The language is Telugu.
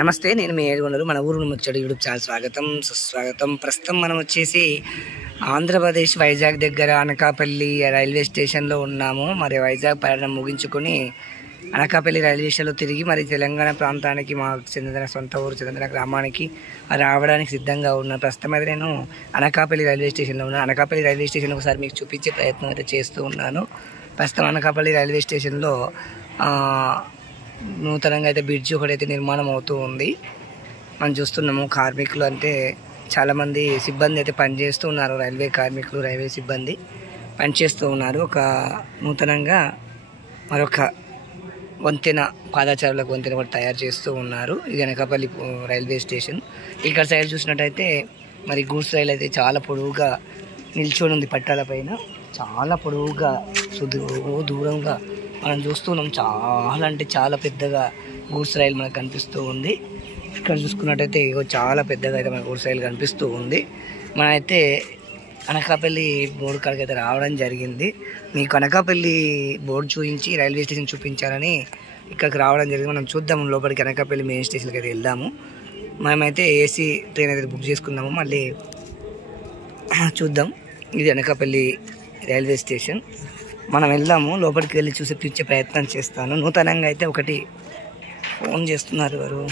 నమస్తే, నేను మీ ఏడుగొండలు. మన ఊరు ముచ్చడి యూట్యూబ్ ఛానల్ స్వాగతం సుస్వాగతం. ప్రస్తుతం మనం వచ్చేసి ఆంధ్రప్రదేశ్ వైజాగ్ దగ్గర అనకాపల్లి రైల్వే స్టేషన్లో ఉన్నాము. మరి వైజాగ్ పర్యటన ముగించుకొని అనకాపల్లి రైల్వే స్టేషన్లో తిరిగి మరి తెలంగాణ ప్రాంతానికి మాకు చెందిన సొంత ఊరు చెందిన గ్రామానికి రావడానికి సిద్ధంగా ఉన్నాను. ప్రస్తుతం అయితే నేను అనకాపల్లి రైల్వే స్టేషన్లో ఉన్నాను. అనకాపల్లి రైల్వే స్టేషన్ ఒకసారి మీకు చూపించే ప్రయత్నం అయితే చేస్తూ ఉన్నాను. ప్రస్తుతం అనకాపల్లి రైల్వే స్టేషన్లో నూతనంగా అయితే బ్రిడ్జ్ ఒకటైతే నిర్మాణం అవుతూ ఉంది. మనం చూస్తున్నాము కార్మికులు అంటే చాలామంది సిబ్బంది అయితే పనిచేస్తూ ఉన్నారు. రైల్వే కార్మికులు, రైల్వే సిబ్బంది పనిచేస్తూ ఉన్నారు. ఒక నూతనంగా మరొక వంతెన, పాదచారులకు వంతెన కూడా తయారు చేస్తూ ఉన్నారు. ఇది అనకాపల్లి రైల్వే స్టేషన్. ఇక్కడ సైడ్ చూసినట్టయితే మరి గూడ్స్ రైలు అయితే చాలా పొడవుగా నిల్చొని ఉంది. పట్టాల పైన చాలా పొడవుగా దూరంగా మనం చూస్తున్నాం. చాలా అంటే చాలా పెద్దగా గూడ్స్ రైలు మనకు కనిపిస్తూ ఉంది. ఇక్కడ చూసుకున్నట్టయితే ఇగో చాలా పెద్దగా అయితే మనకు గూడ్స్ రైలు కనిపిస్తూ ఉంది. మనమైతే అనకాపల్లి బోర్డు కాడికి అయితే రావడం జరిగింది. మీకు అనకాపల్లి బోర్డు చూపించి రైల్వే స్టేషన్ చూపించాలని ఇక్కడికి రావడం జరిగింది. మనం చూద్దాము లోపలికి. అనకాపల్లి మెయిన్ స్టేషన్కి అయితే వెళ్దాము. మనమైతే ఏసీ ట్రైన్ అయితే బుక్ చేసుకున్నాము. మళ్ళీ చూద్దాం. ఇది అనకాపల్లి రైల్వే స్టేషన్. మనం వెళ్దాము, లోపలికి వెళ్ళి చూసే ప్రయత్నం చేస్తాను. నూతనంగా అయితే ఒకటి ఫోన్ చేస్తున్నారు వారు.